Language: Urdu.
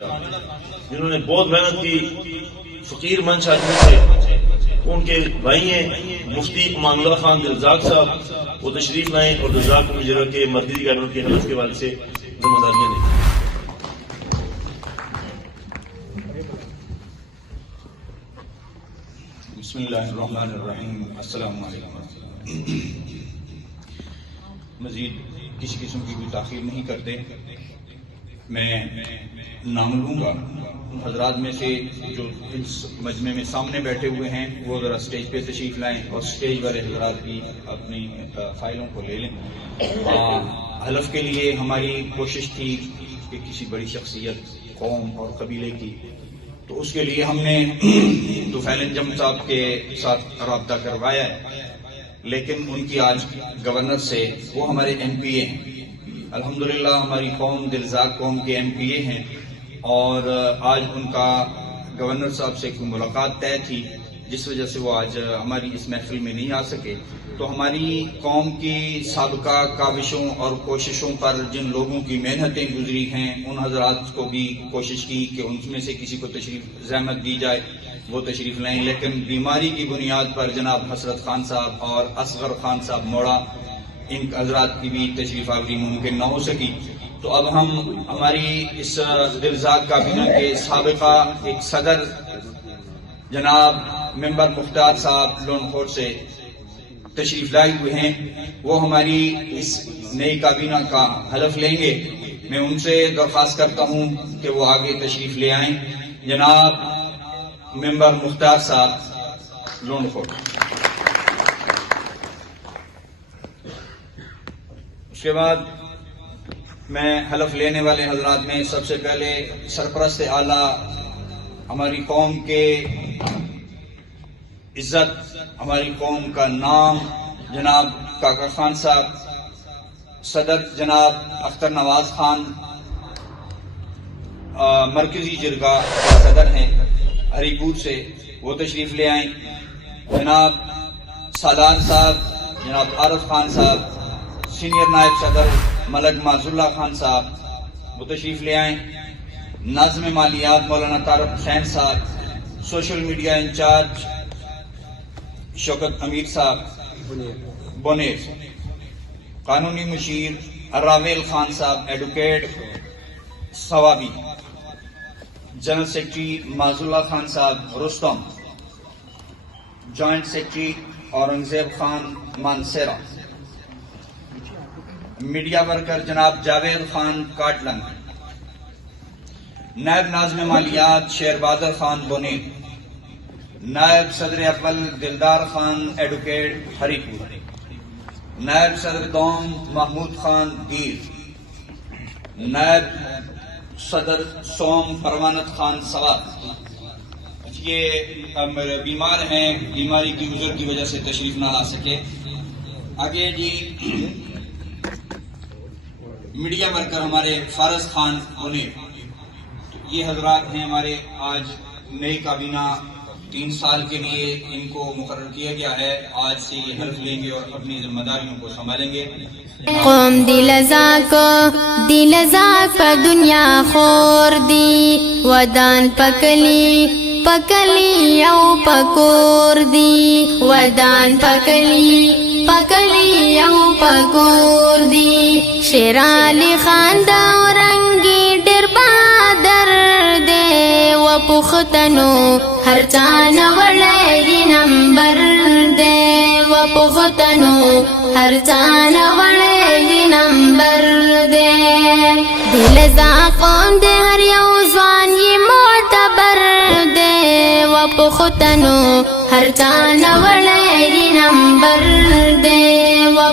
جنہوں نے بہت محنت کی، فقیر منچ آدمی تھے، ان کے بھائی ہیں مفتی امان اللہ خان دلزاق صاحب، وہ تشریف لائیں اور دلزاق کو مجرہ کے مرکزی کیبنٹ کے حلف کے والد سے ذمہ داریاں لیں۔ بسم اللہ الرحمن الرحیم، السلام علیکم۔ مزید کسی قسم کی کوئی تاخیر نہیں کرتے، میں نام لوں گا حضرات میں سے جو اس مجمع میں سامنے بیٹھے ہوئے ہیں وہ ذرا سٹیج پہ تشریف لائیں اور سٹیج والے حضرات بھی اپنی فائلوں کو لے لیں۔ حلف کے لیے ہماری کوشش تھی کہ کسی بڑی شخصیت قوم اور قبیلے کی، تو اس کے لیے ہم نے طفیل انجم صاحب کے ساتھ رابطہ کروایا ہے، لیکن ان کی آج گورنر سے، وہ ہمارے ایم پی اے ہیں، الحمدللہ ہماری قوم دلزاق قوم کے ایم پی اے ہیں، اور آج ان کا گورنر صاحب سے کوئی ملاقات طے تھی جس وجہ سے وہ آج ہماری اس محفل میں نہیں آ سکے۔ تو ہماری قوم کی سابقہ کاوشوں اور کوششوں پر جن لوگوں کی محنتیں گزری ہیں ان حضرات کو بھی کوشش کی کہ ان میں سے کسی کو تشریف زحمت دی جائے، وہ تشریف لائیں، لیکن بیماری کی بنیاد پر جناب حسرت خان صاحب اور اصغر خان صاحب موڑا، ان حضرات کی بھی تشریف آوری ممکن نہ ہو سکی۔ تو اب ہم ہماری اس دلزاق کابینہ کے سابقہ ایک صدر جناب ممبر مختار صاحب لون کھوٹ سے تشریف لائے ہوئے ہیں، وہ ہماری اس نئی کابینہ کا حلف لیں گے۔ میں ان سے درخواست کرتا ہوں کہ وہ آگے تشریف لے آئیں۔ جناب ممبر مختار صاحب لون کھوٹ۔ اس کے بعد میں حلف لینے والے حضرات میں سب سے پہلے سرپرست اعلیٰ ہماری قوم کے عزت، ہماری قوم کا نام جناب کاکا خان صاحب، صدر جناب اختر نواز خان، مرکزی جرگہ صدر ہیں ہری پور سے، وہ تشریف لے آئیں۔ جناب سالار صاحب، جناب عارف خان صاحب، سینئر نائب صدر ملک معاذ اللہ خان صاحب، وہ تشریف لے آئیں۔ ناظم مالیات مولانا طارق حسین صاحب، سوشل میڈیا انچارج شوکت امیر صاحب بونیر، قانونی مشیر راویل خان صاحب ایڈوکیٹ ثوابی، جنرل سیکرٹری معاذ اللہ خان صاحب Rustam, joint secretary Aurangzeb Khan Mansehra, media worker جناب جاوید خان کاٹلنگ، نائب ناظم مالیات شیر بہادر خان بونیر، نائب صدر اول دلدار خان ایڈوکیٹ ہری پور، نائب صدر دوم محمود خان دیر، نائب صدر سوم پروانت خان سوات۔ یہ بیمار ہیں، بیماری کی عذر کی وجہ سے تشریف نہ لا سکے۔ آگے جی میڈیا ورکر ہمارے فارس خان بونیر، یہ حضرات ہیں ہمارے آج نئی کابینہ 3 سال کے لیے ان کو مقرر کیا گیا ہے، آج سے یہ حلف لیں گے اور اپنی ذمہ داریوں کو سنبھالیں گے۔ قوم دلزاق پا دنیا خور دی، ودان پکلی پکلی او پکور دی، ودان پکلی پکلی او پکور دی، شیر علی خان دا اورنگی ډیر بہادر دے، و پختنو ہر چان وڑی نمبر دے، و پختنو ہر چان وڑی نمبر دے، دلزاق قوم دے ہر یو ځوان یہ معتبر دے، و پختنو ہر چان وڑی نمبر دے، و